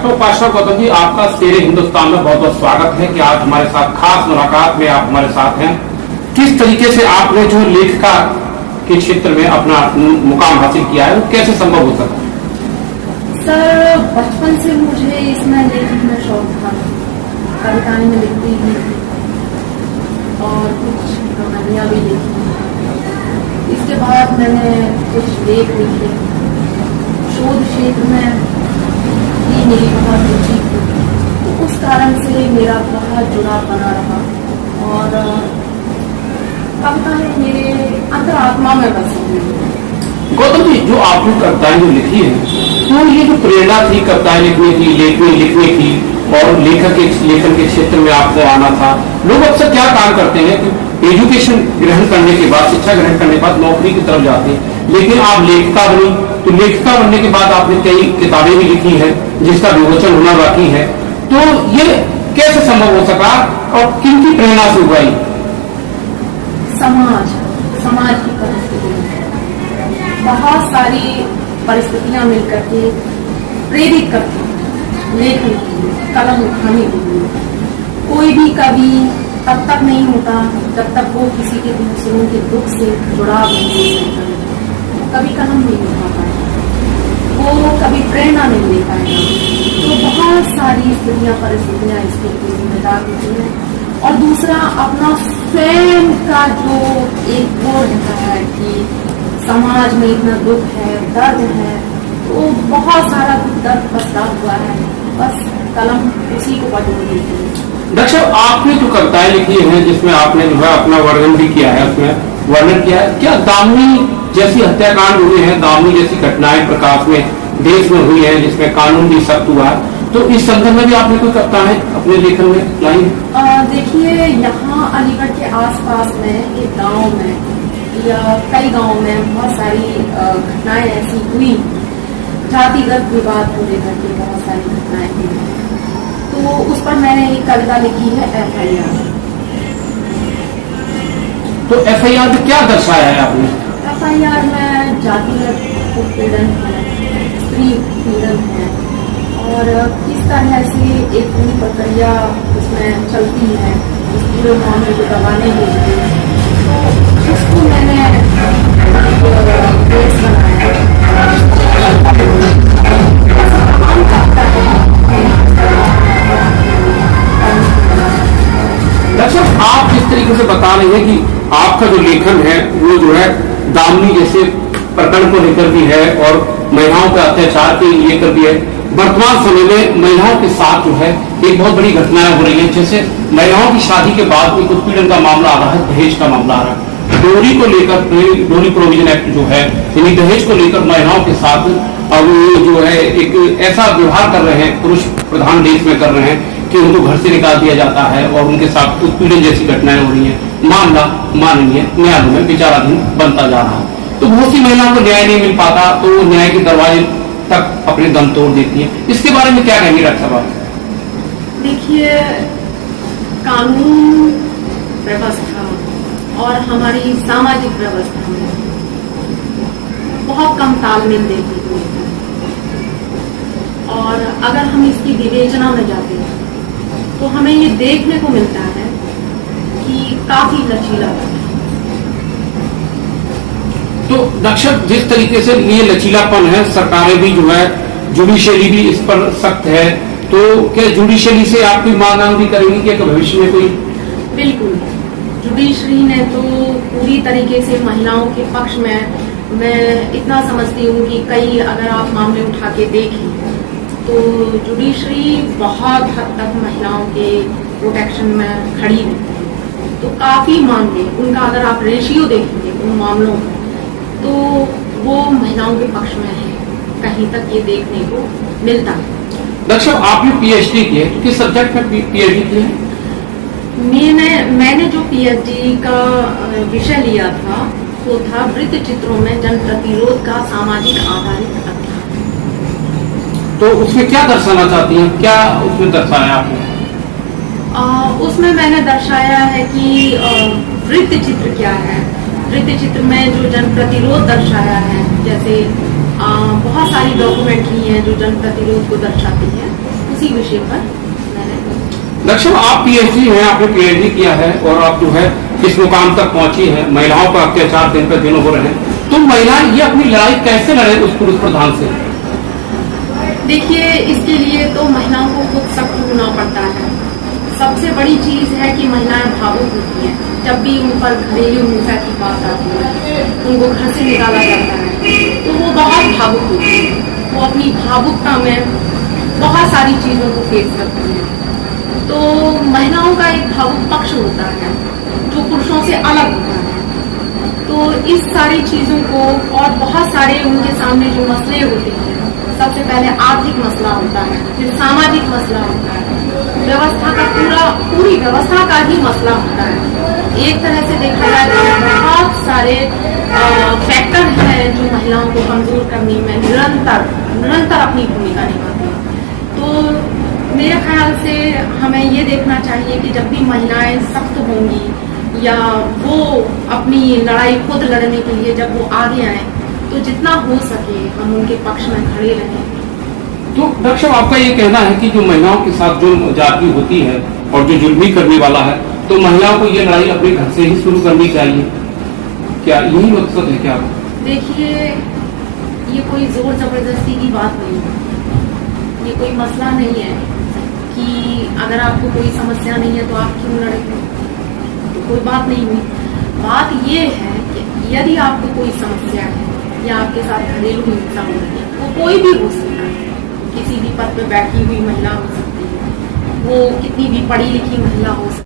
Doctor उपासना गौतम जी, आपका शेरे हिंदुस्तान में बहुत बहुत स्वागत है कि आज हमारे साथ खास मुलाकात में आप हमारे साथ हैं। किस तरीके से आपने जो लेखिका के क्षेत्र में अपना मुकाम हासिल किया है, वो कैसे संभव हो सका? सर, बचपन से मुझे इसमें लेखन में शौक था। कविताएं में लिखती भी और कुछ कहानियां भी लिखी। इसके बाद मैंने कुछ लेख लिखे। शोध क्षेत्र में भी मेरी बहुत रुचि थी, तो उस कारण से मेरा बहुत जुड़ाव बना रहा और कविताएं मेरे अंतरात्मा में बसी हुई। गौतम जी, जो आपने कविताएं जो लिखी है, तो ये जो प्रेरणा थी कविताएं लिखने की, लिखने की और लेखन के क्षेत्र में आपको आना था। लोग अक्सर क्या काम करते हैं कि एजुकेशन ग्रहण करने के बाद, शिक्षा ग्रहण करने के बाद नौकरी की तरफ जाते हैं, लेकिन आप लेखिका बनी, तो लेखिका बनने के बाद आपने कई किताबें भी लिखी है जिसका विमोचन होना बाकी है। तो ये कैसे संभव हो सका और किन की प्रेरणा से हुआ? समाज की परिस्थितियां, बहुत सारी परिस्थितियां मिलकर के प्रेरित करती लेखन की, कलम उठाने के लिए। कोई भी कवि तब तक नहीं होता जब तक वो किसी के दूसरों के दुख से जुड़ाव नहीं होता, कभी कलम नहीं उठा पाएगा, वो कभी प्रेरणा नहीं ले पाएगा। तो बहुत सारी स्थितियां, परिस्थितियां इसके लिए जिम्मेदार होती हैं। और दूसरा, अपना स्वयं का जो एक बोझ है कि समाज में इतना दुख है, दर्द है, तो बहुत सारा दर्द बसता हुआ है, बस कलम उसी को बटोर देती है। दर्शक, आपने जो कविताएं लिखी हैं जिसमें आपने जो है अपना वर्णन भी किया है, उसमें वर्णन किया है, क्या दामिनी जैसी हत्याकांड हुए हैं, दामिनी जैसी घटनाएं प्रकाश में देश में हुई है जिसमें कानून भी सख्त हुआ है, तो इस संदर्भ में भी आपने कोई कविताएं अपने लेखन में लाई? देखिए, यहाँ अलीगढ़ के आसपास में एक गांव में या कई गांव में बहुत सारी घटनाएं ऐसी हुई, जातिगत विवाद को लेकर के बहुत सारी घटनाएं हुई। तो उस पर मैंने एक कविता लिखी है, FIR। तो FIR में क्या दर्शाया है आपने? FIR में जातिगत उत्पीड़न है, स्त्री उत्पीड़न है और किस तरह से एक पूरी प्रक्रिया उसमें चलती है उस पूरे मामले को दबाने के लिए। तो उसको मैंने केस बनाया। दर्शक, आप जिस तरीके से बता रहे हैं कि आपका जो लेखन है वो जो है दामिनी जैसे प्रकरण को लेकर भी है और महिलाओं के अत्याचार के लेकर भी है। वर्तमान समय में महिलाओं के साथ जो है एक बहुत बड़ी घटनाएं हो रही है, जैसे महिलाओं की शादी के बाद एक उत्पीड़न का मामला आ रहा है, दहेज का मामला आ रहा है। डोरी को लेकर, डोरी प्रोविजन एक्ट जो है, यानी दहेज को लेकर महिलाओं के साथ अब जो है एक ऐसा व्यवहार कर रहे हैं, पुरुष प्रधान देश में कर रहे हैं कि उनको घर से निकाल दिया जाता है और उनके साथ उत्पीड़न जैसी घटनाएं हो रही है। मामला माननीय न्यायालय में विचाराधीन बनता जा रहा है। तो बहुत सी महिलाओं को न्याय नहीं मिल पाता, तो वो न्याय के दरवाजे तक अपने दम तोड़ देती है। इसके बारे में क्या कहेंगे डॉक्टर साहब? देखिए, कानून व्यवस्था और हमारी सामाजिक व्यवस्था में बहुत कम तालमेल देखने को मिलता है और अगर हम इसकी विवेचना में जाते हैं तो हमें ये देखने को मिलता है कि काफी लचीला है। तो दर्शक, जिस तरीके से ये लचीलापन है, सरकारें भी जो है, जुडिशियरी भी इस पर सख्त है, तो क्या जुडिशियरी से आप कोई मांग भी करेंगी कि भविष्य में कोई? बिल्कुल, जुडिशरी ने तो पूरी तरीके से महिलाओं के पक्ष में, मैं इतना समझती हूँ कि कई अगर आप मामले उठा के देखें तो जुडिशरी बहुत हद तक महिलाओं के प्रोटेक्शन में खड़ी है। तो काफी मामले उनका अगर आप रेशियो देखेंगे उन मामलों का, तो वो महिलाओं के पक्ष में है, कहीं तक ये देखने को मिलता है। दर्शक, आपने PhD की है, तो किस सब्जेक्ट में PhD की है? मैंने जो PhD का विषय लिया था वो था वृत्त चित्रों में जन प्रतिरोध का सामाजिक आधारित अध्ययन। तो उसमें क्या दर्शाना चाहती हैं, क्या उसमें दर्शाया आपने? उसमें मैंने दर्शाया है कि वृत्त चित्र क्या है। वृत्त चित्र में जो जन प्रतिरोध दर्शाया है, जैसे बहुत सारी डॉक्यूमेंट्री हैं जो जन प्रतिरोध को दर्शाती हैं। उसी विषय पर मैंने। दक्षिण, आप पीएचडी हैं, आपने पीएचडी किया है और आप जो है इस मुकाम तक पहुंची है, महिलाओं पर अत्याचार दिन पर दिनों हो रहे हैं, तो महिलाएं ये अपनी लड़ाई कैसे लड़े उस पुरुष प्रधान से? देखिए, इसके लिए तो महिलाओं को खुद सख्त होना पड़ता है। सबसे बड़ी चीज है कि महिलाएं भावुक होती हैं। जब भी उन पर घरेलू हिंसा की बात आती है, उनको घर से निकाला जाता है, तो वो बहुत भावुक होती है। वो अपनी भावुकता में बहुत सारी चीजों को फेस करती है। तो महिलाओं का एक भावुक पक्ष होता है जो पुरुषों से अलग होता है। तो इस सारी चीजों को और बहुत सारे उनके सामने जो मसले होते हैं, सबसे पहले आर्थिक मसला होता है, फिर सामाजिक मसला होता है, व्यवस्था का पूरी व्यवस्था का ही मसला होता है। एक तरह से देखा जाए तो बहुत सारे फैक्टर हैं जो महिलाओं को कमजोर करने में निरंतर अपनी भूमिका निभाते हैं। तो मेरे ख्याल से हमें ये देखना चाहिए कि जब भी महिलाएं सख्त होंगी या वो अपनी लड़ाई खुद लड़ने के लिए जब वो आगे आए, तो जितना हो सके हम उनके पक्ष में खड़े रहें। तो दक्षिण, आपका ये कहना है कि जो महिलाओं के साथ जो जाति होती है और जो जुल्म भी करने वाला है, तो महिलाओं को ये लड़ाई अपने घर से ही शुरू करनी चाहिए, क्या यही मकसद है क्या? देखिए, ये कोई जोर जबरदस्ती की बात नहीं है। ये कोई मसला नहीं है कि अगर आपको कोई समस्या नहीं है तो आप क्यों लड़ेंगे, तो कोई बात नहीं हुई। बात ये है कि यदि आपको कोई समस्या है या आपके साथ घरेलू हिंसा हो रही है, वो कोई भी हो सकता है, किसी भी पद पर बैठी हुई महिला हो सकती है, वो कितनी भी पढ़ी लिखी महिला हो सकती है।